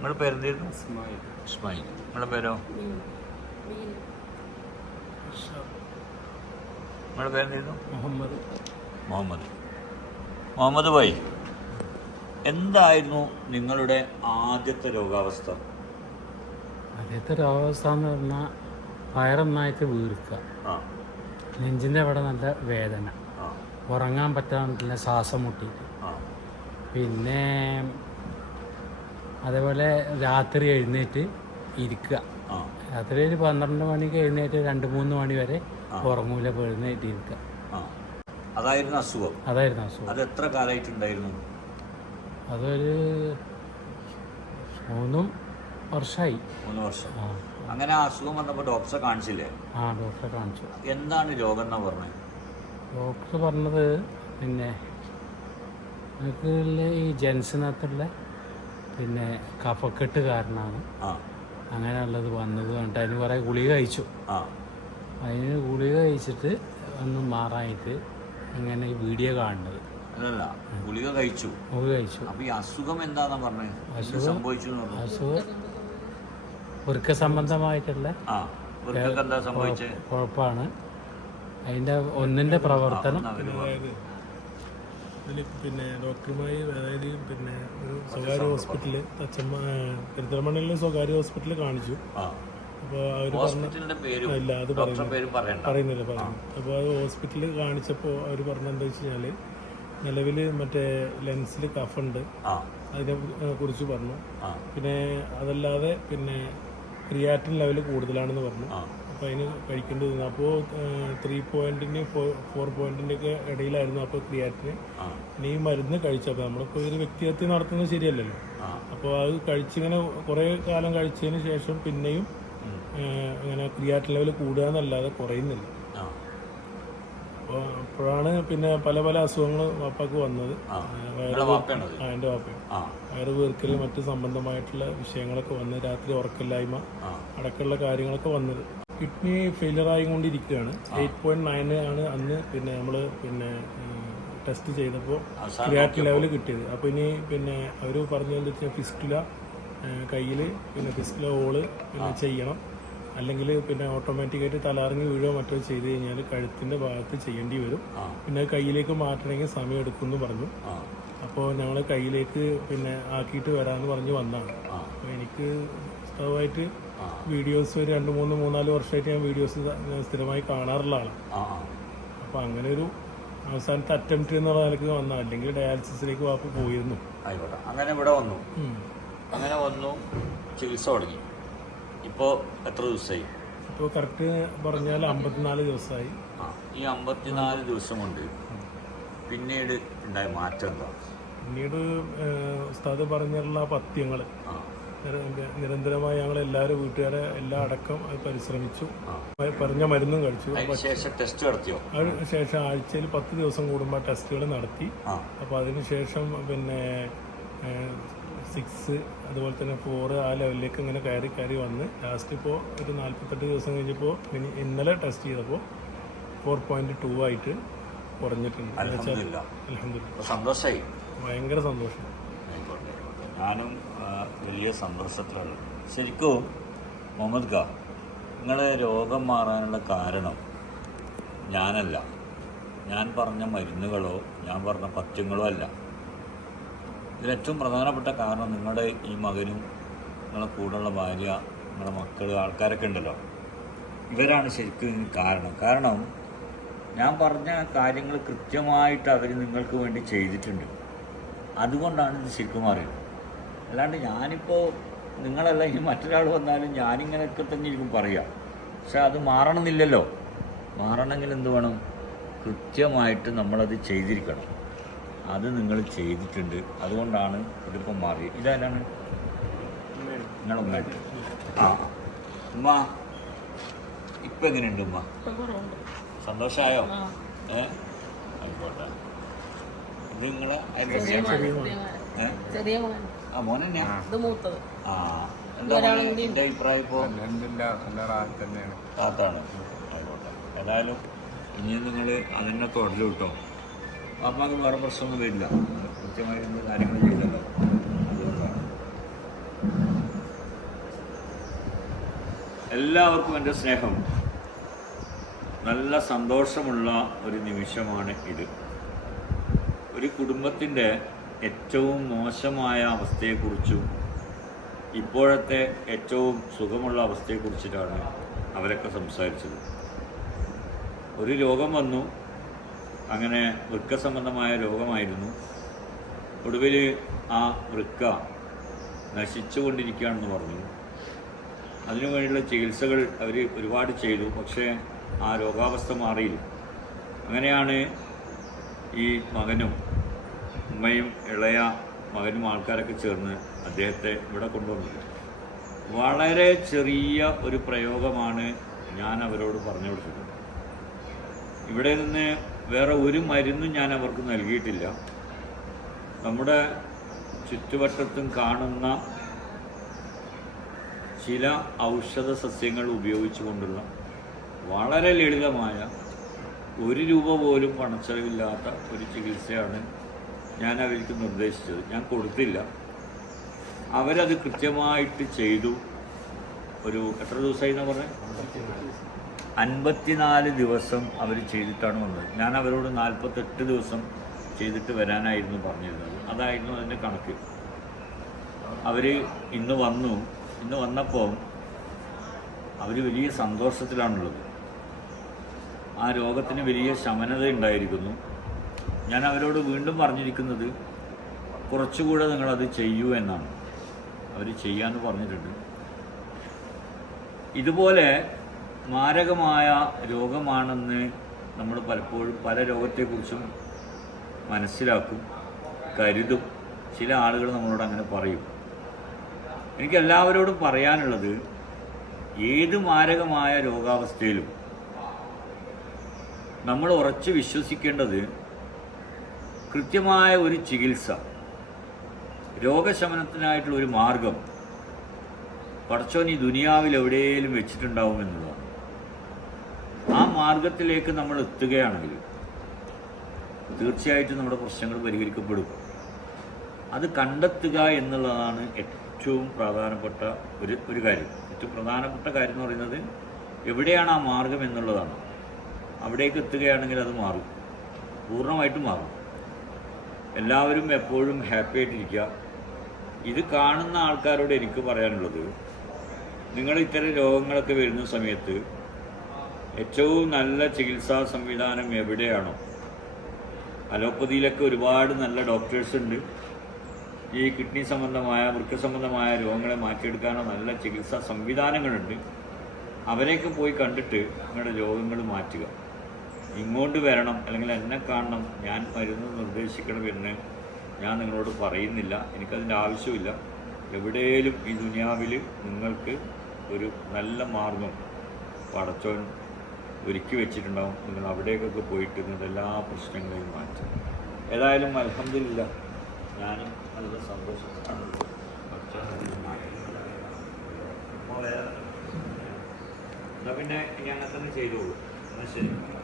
നിങ്ങളുടെ പേരെന്തായിരുന്നു? ഇസ്മായിൽ. നിങ്ങളുടെ പേരോ? നിങ്ങളുടെ പേരെന്തായിരുന്നു? മുഹമ്മദ്. മുഹമ്മദ്. മുഹമ്മദ് ഭായി എന്തായിരുന്നു നിങ്ങളുടെ ആദ്യത്തെ രോഗാവസ്ഥ? ആദ്യത്തെ രോഗാവസ്ഥ എന്ന് പറഞ്ഞാൽ വയറൊന്നായിട്ട് വീർക്കുക. ആ. നെഞ്ചിന്റെ അവിടെ നല്ല വേദന. ആ. ഉറങ്ങാൻ പറ്റാത്ത ശ്വാസം മുട്ടിയിട്ട്. ആ. പിന്നെ അതേപോലെ രാത്രി എഴുന്നേറ്റ് ഇരിക്കുക. രാത്രി ഒരു പന്ത്രണ്ട് മണിക്ക് എഴുന്നേറ്റ് രണ്ട് മൂന്ന് മണി വരെ ഉറങ്ങൂല എഴുന്നേറ്റ് ഇരിക്കുക. അതായിരുന്നു അസുഖം. അതായിരുന്നു അസുഖം. അത് എത്ര കാലമായിട്ടുണ്ടായിരുന്നു? അതൊരു മൂന്നും വർഷമായി മൂന്ന് വർഷം. അങ്ങനെ ആ അസുഖം വന്നപ്പോൾ ഡോക്ടറെ കാണിച്ചില്ലേ? ആ ഡോക്ടറെ കാണിച്ചു. എന്താണ് രോഗം എന്നാ പറഞ്ഞത് ഡോക്ടർ പറഞ്ഞത് പിന്നെ നിങ്ങൾക്ക് ഈ ജെൻസിനകത്തുള്ള പിന്നെ കഫക്കെട്ട് കാരണമാണ് അങ്ങനെയുള്ളത് വന്നത് കണ്ടിട്ട് അതിന് കുറേ ഗുളിക കഴിച്ചു അതിന് ഗുളിക കഴിച്ചിട്ട് ഒന്ന് മാറായിട്ട് അങ്ങനെ ഈ വീഡിയോ കാണുന്നത് അതല്ല ഗുളിക കഴിച്ചു ഗുളിക കഴിച്ചു അപ്പൊ ഈ അസുഖം എന്താണെന്ന് പറഞ്ഞത് അസുഖം സംഭവിച്ചു അസുഖം വൃക്ക സംബന്ധമായിട്ടുള്ള കുഴപ്പമാണ് അതിന്റെ ഒന്നിന്റെ പ്രവർത്തനം. ഇതിൽ പിന്നെ ഡോക്ടറുമായി അതായത് പിന്നെ ഒരു സ്വകാര്യ ഹോസ്പിറ്റലിൽ അച്ഛമ്മ പെരുത്തലമണ്ണിലെ സ്വകാര്യ ഹോസ്പിറ്റലിൽ കാണിച്ചു. അപ്പോൾ അവർ പറഞ്ഞു ഇല്ല അത് പറയണ്ട. പറയുന്നില്ല പറയുന്നു അപ്പോൾ അത് ഹോസ്പിറ്റലിൽ കാണിച്ചപ്പോൾ അവർ പറഞ്ഞെന്താ വെച്ച് കഴിഞ്ഞാൽ നിലവിൽ മറ്റേ ലെൻസിൽ കഫുണ്ട്. അതിനെ കുറിച്ച് പറഞ്ഞു. പിന്നെ അതല്ലാതെ പിന്നെ ക്രിയാറ്റിൻ ലെവൽ കൂടുതലാണെന്ന് പറഞ്ഞു. അതിന് കഴിക്കേണ്ടത് അപ്പോൾ ത്രീ പോയിന്റിന് ഫോർ പോയിന്റിന്റെ ഒക്കെ ഇടയിലായിരുന്നു അപ്പോൾ ക്രിയാറ്റിന്. ഇനി ഈ മരുന്ന് കഴിച്ചപ്പോൾ നമ്മളിപ്പോൾ ഒരു വ്യക്തിഹത്യ നടത്തുന്നത് ശരിയല്ലല്ലോ. അപ്പോൾ അത് കഴിച്ചിങ്ങനെ കുറേ കാലം കഴിച്ചതിന് ശേഷം പിന്നെയും അങ്ങനെ ക്രിയാറ്റിൻ ലെവൽ കൂടുക എന്നല്ലാതെ കുറയുന്നില്ല. അപ്പോൾ അപ്പോഴാണ് പിന്നെ പല പല അസുഖങ്ങൾ വാപ്പാക്ക് വന്നത്. എന്റെ വാപ്പയും. ആ. വയറ് വീർക്കൽ മറ്റ് സംബന്ധമായിട്ടുള്ള വിഷയങ്ങളൊക്കെ വന്ന് രാത്രി ഉറക്കില്ലായ്മ അടക്കമുള്ള കാര്യങ്ങളൊക്കെ വന്നത്. കിഡ്നി ഫെയിലിയർ ആയിക്കൊണ്ടിരിക്കുകയാണ്. എയ്റ്റ് പോയിന്റ് നയൻ ആണ് അന്ന് പിന്നെ നമ്മൾ പിന്നെ ടെസ്റ്റ് ചെയ്തപ്പോൾ ക്രിയാറ്റിൻ ലെവൽ കിട്ടിയത്. അപ്പോൾ ഇനി പിന്നെ അവർ പറഞ്ഞതെന്ന് വെച്ചാൽ ഫിസ്റ്റുല കയ്യിൽ പിന്നെ ഫിസ്റ്റുല ഹോൾ പിന്നെ ചെയ്യണം. അല്ലെങ്കിൽ പിന്നെ ഓട്ടോമാറ്റിക്കായിട്ട് തലറങ്ങി വീഴുകയോ മറ്റോ ചെയ്ത് കഴിഞ്ഞാൽ കഴുത്തിന്റെ ഭാഗത്ത് ചെയ്യേണ്ടി വരും. പിന്നെ കയ്യിലേക്ക് മാറ്റണമെങ്കിൽ സമയം എടുക്കുമെന്ന് പറഞ്ഞു. അപ്പോൾ ഞങ്ങൾ കയ്യിലേക്ക് പിന്നെ ആക്കിയിട്ട് വരാമെന്ന് പറഞ്ഞ് വന്നതാണ്. അപ്പോൾ എനിക്ക് സ്ഥിരമായിട്ട് ആ. വീഡിയോസ് ഒരു രണ്ട് മൂന്ന് മൂന്നാൽ വർഷമായിട്ട് ഞാൻ വീഡിയോസ് സ്ഥിരമായി കാണാറുള്ള ആളാണ് ആ ആ. അപ്പോൾ അങ്ങനെ ഒരു അവസാനത്തെ അറ്റംപ്റ്റ് എന്നുള്ള നിലയ്ക്ക് വന്ന അല്ലെങ്കിൽ ഡയാലിസിസിലേക്ക് വാപ്പ് പോയിരുന്നു. ആയിക്കോട്ടെ. അങ്ങനെ ഇവിടെ വന്നു. അങ്ങനെ വന്നു ചികിത്സ തുടങ്ങി. ഇപ്പോൾ എത്ര ദിവസമായി? ഇപ്പോൾ കറക്റ്റ് പറഞ്ഞാൽ അമ്പത്തിനാല് ദിവസമായി. ഈ അമ്പത്തിനാല് ദിവസം കൊണ്ട് പിന്നീട് ഉണ്ടായ മാറ്റം എന്താ? പിന്നീട് ഉസ്താദ് പറഞ്ഞിട്ടുള്ള പത്യങ്ങൾ നിരന്തരമായി ഞങ്ങൾ എല്ലാവരും വീട്ടുകാരെ എല്ലാം അടക്കം അത് പരിശ്രമിച്ചു. പറഞ്ഞ മരുന്നും കഴിച്ചു. ടെസ്റ്റ് നടത്തിയോ? അതിന് ശേഷം ആഴ്ചയിൽ പത്ത് ദിവസം കൂടുമ്പോൾ ടെസ്റ്റുകൾ നടത്തി. അപ്പോൾ അതിനുശേഷം പിന്നെ സിക്സ് അതുപോലെ തന്നെ ഫോറ് ആ ലെവലിലേക്ക് ഇങ്ങനെ കയറി കയറി വന്ന് ലാസ്റ്റ് ഇപ്പോൾ ഒരു നാൽപ്പത്തെട്ട് ദിവസം കഴിഞ്ഞപ്പോൾ ഇനി ഇന്നലെ ടെസ്റ്റ് ചെയ്തപ്പോൾ ഫോർ പോയിന്റ് ടു ആയിട്ട് കുറഞ്ഞിട്ടുണ്ട്. സന്തോഷമായി ഭയങ്കര സന്തോഷം. ഞാനും വലിയ സന്തോഷത്തിലാണ്. ശരിക്കും മുഹമ്മദ് ഖാ നിങ്ങളെ രോഗം മാറാനുള്ള കാരണം ഞാനല്ല. ഞാൻ പറഞ്ഞ മരുന്നുകളോ ഞാൻ പറഞ്ഞ പഥ്യങ്ങളോ അല്ല. ഇതിലേറ്റവും പ്രധാനപ്പെട്ട കാരണം നിങ്ങളുടെ ഈ മകനും നിങ്ങളെ കൂടെയുള്ള ഭാര്യ നിങ്ങളുടെ മക്കൾ ആൾക്കാരൊക്കെ ഉണ്ടല്ലോ. ഇവരാണ് ശരിക്കും കാരണം. കാരണം ഞാൻ പറഞ്ഞ കാര്യങ്ങൾ കൃത്യമായിട്ട് അവർ നിങ്ങൾക്ക് വേണ്ടി ചെയ്തിട്ടുണ്ട്. അതുകൊണ്ടാണ് ഇത് ശരിക്കും മാറിയത് അല്ലാണ്ട് ഞാനിപ്പോൾ നിങ്ങളല്ല ഇനി മറ്റൊരാൾ വന്നാലും ഞാനിങ്ങനെയൊക്കെ തന്നെ ഇരിക്കും പറയുക പക്ഷെ അത് മാറണമെന്നില്ലല്ലോ. മാറണമെങ്കിൽ എന്ത് വേണം? കൃത്യമായിട്ട് നമ്മളത് ചെയ്തിരിക്കണം. അത് നിങ്ങൾ ചെയ്തിട്ടുണ്ട്. അതുകൊണ്ടാണ് ഇതിപ്പം മാറി ഇതാരാണ് നിങ്ങളുമായിട്ട് ആ. ഉമ്മ ഇപ്പം എങ്ങനെയുണ്ട് ഉമ്മ? സന്തോഷമായോ ഏ? ആയിക്കോട്ടെ. ഇത് നിങ്ങളെ? ചെറിയ ആ ആ. എന്താ എന്റെ നല്ല ഏതായാലും ഇനി നിങ്ങൾ അതിനെ തുടരും കേട്ടോ. അപ്പം അത് വേറെ പ്രശ്നമൊന്നും വരില്ല. കൃത്യമായി എന്ത് കാര്യങ്ങൾ ചെയ്തല്ലോ. എല്ലാവർക്കും എന്റെ സ്നേഹം. നല്ല സന്തോഷമുള്ള ഒരു നിമിഷമാണ് ഇത്. ഒരു കുടുംബത്തിന്റെ ഏറ്റവും മോശമായ അവസ്ഥയെക്കുറിച്ചും ഇപ്പോഴത്തെ ഏറ്റവും സുഖമുള്ള അവസ്ഥയെക്കുറിച്ചിട്ടാണ് അവരൊക്കെ സംസാരിച്ചത്. ഒരു രോഗം വന്നു. അങ്ങനെ വൃക്ക സംബന്ധമായ രോഗമായിരുന്നു. ഒടുവിൽ ആ വൃക്ക നശിച്ചുകൊണ്ടിരിക്കുകയാണെന്ന് പറഞ്ഞു. അതിനുവേണ്ടിയുള്ള ചികിത്സകൾ അവർ ഒരുപാട് ചെയ്തു. പക്ഷേ ആ രോഗാവസ്ഥ മാറിയില്ല. അങ്ങനെയാണ് ഈ മകനും ഉമ്മയും ഇളയ മകനും ആൾക്കാരൊക്കെ ചേർന്ന് അദ്ദേഹത്തെ ഇവിടെ കൊണ്ടുവന്നത്. വളരെ ചെറിയ ഒരു പ്രയോഗമാണ് ഞാൻ അവരോട് പറഞ്ഞു കൊടുത്തത്. ഇവിടെ നിന്ന് വേറെ ഒരു മരുന്നും ഞാൻ അവർക്ക് നൽകിയിട്ടില്ല. നമ്മുടെ ചുറ്റുവട്ടത്തും കാണുന്ന ചില ഔഷധ സസ്യങ്ങൾ ഉപയോഗിച്ചുകൊണ്ടുള്ള വളരെ ലളിതമായ ഒരു രൂപ പോലും പണച്ചെലവില്ലാത്ത ഒരു ചികിത്സയാണ് ഞാൻ അവർക്ക് നിർദ്ദേശിച്ചത്. ഞാൻ കൊടുത്തില്ല. അവരത് കൃത്യമായിട്ട് ചെയ്തു. ഒരു എത്ര ദിവസമായി എന്ന് പറഞ്ഞത് അൻപത്തിനാല് ദിവസം അവർ ചെയ്തിട്ടാണ് വന്നത്. ഞാൻ അവരോട് നാൽപ്പത്തെട്ട് ദിവസം ചെയ്തിട്ട് വരാനായിരുന്നു പറഞ്ഞിരുന്നത്. അതായിരുന്നു അതിന്റെ കണക്ക്. അവർ ഇന്ന് വന്നു. ഇന്ന് വന്നപ്പോൾ അവർ വലിയ സന്തോഷത്തിലാണുള്ളത്. ആ രോഗത്തിന് വലിയ ശമനത ഉണ്ടായിരിക്കുന്നു ഞാൻ അവരോട് വീണ്ടും പറഞ്ഞിരിക്കുന്നത് കുറച്ചുകൂടെ നിങ്ങളത് ചെയ്യൂ എന്നാണ്. അവർ ചെയ്യാമെന്ന് പറഞ്ഞിട്ടുണ്ട്. ഇതുപോലെ മാരകമായ രോഗമാണെന്ന് നമ്മൾ പലപ്പോഴും പല രോഗത്തെക്കുറിച്ചും മനസ്സിലാക്കും കരുതും. ചില ആളുകൾ നമ്മളോട് അങ്ങനെ പറയും. എനിക്ക് എല്ലാവരോടും പറയാനുള്ളത് ഏത് മാരകമായ രോഗാവസ്ഥയിലും നമ്മൾ ഉറച്ചു വിശ്വസിക്കേണ്ടത് കൃത്യമായ ഒരു ചികിത്സ രോഗശമനത്തിനായിട്ടുള്ള ഒരു മാർഗം പടച്ചോൻ ഈ ദുനിയാവിൽ എവിടെയെങ്കിലും വെച്ചിട്ടുണ്ടാവും എന്നുള്ളതാണ്. ആ മാർഗത്തിലേക്ക് നമ്മൾ എത്തുകയാണെങ്കിൽ തീർച്ചയായിട്ടും നമ്മുടെ പ്രശ്നങ്ങൾ പരിഹരിക്കപ്പെടും. അത് കണ്ടെത്തുക എന്നുള്ളതാണ് ഏറ്റവും പ്രധാനപ്പെട്ട ഒരു ഒരു കാര്യം. ഏറ്റവും പ്രധാനപ്പെട്ട കാര്യം എന്ന് പറയുന്നത് എവിടെയാണ് ആ മാർഗം എന്നുള്ളതാണ്. അവിടേക്ക് എത്തുകയാണെങ്കിൽ അത് മാറും. പൂർണമായിട്ടും മാറും. എല്ലാവരും എപ്പോഴും ഹാപ്പി ആയിട്ടിരിക്കുക. ഇത് കാണുന്ന ആൾക്കാരോട് എനിക്ക് പറയാനുള്ളത് നിങ്ങൾ ഇത്തരം രോഗങ്ങളൊക്കെ വരുന്ന സമയത്ത് ഏറ്റവും നല്ല ചികിത്സാ സംവിധാനം എവിടെയാണോ? അലോപ്പതിയിലൊക്കെ ഒരുപാട് നല്ല ഡോക്ടേഴ്സ് ഉണ്ട്. ഈ കിഡ്നി സംബന്ധമായ വൃക്ക സംബന്ധമായ രോഗങ്ങളെ മാറ്റിയെടുക്കാനോ നല്ല ചികിത്സാ സംവിധാനങ്ങളുണ്ട്. അവരെയൊക്കെ പോയി കണ്ടിട്ട് നിങ്ങളുടെ രോഗങ്ങൾ മാറ്റുക. ഇങ്ങോട്ട് വരണം അല്ലെങ്കിൽ എന്നെ കാണണം ഞാൻ മരുന്ന് നിർദ്ദേശിക്കണം എന്ന് ഞാൻ നിങ്ങളോട് പറയുന്നില്ല. എനിക്കതിന്റെ ആവശ്യമില്ല. എവിടെയും ഈ ദുനിയാവിൽ നിങ്ങൾക്ക് ഒരു നല്ല മാർഗം പടച്ചോൻ ഒരുക്കി വെച്ചിട്ടുണ്ടാവും. നിങ്ങൾ അവിടേക്കൊക്കെ പോയിട്ട് നിങ്ങളുടെ എല്ലാ പ്രശ്നങ്ങളെയും മാറ്റും. ഏതായാലും അലഹമില്ല ഞാനും നല്ല സന്തോഷത്തിലാണ് എന്നാൽ പിന്നെ ഇനി അങ്ങനെ തന്നെ ചെയ്തോളൂ. എന്നാൽ ശരി.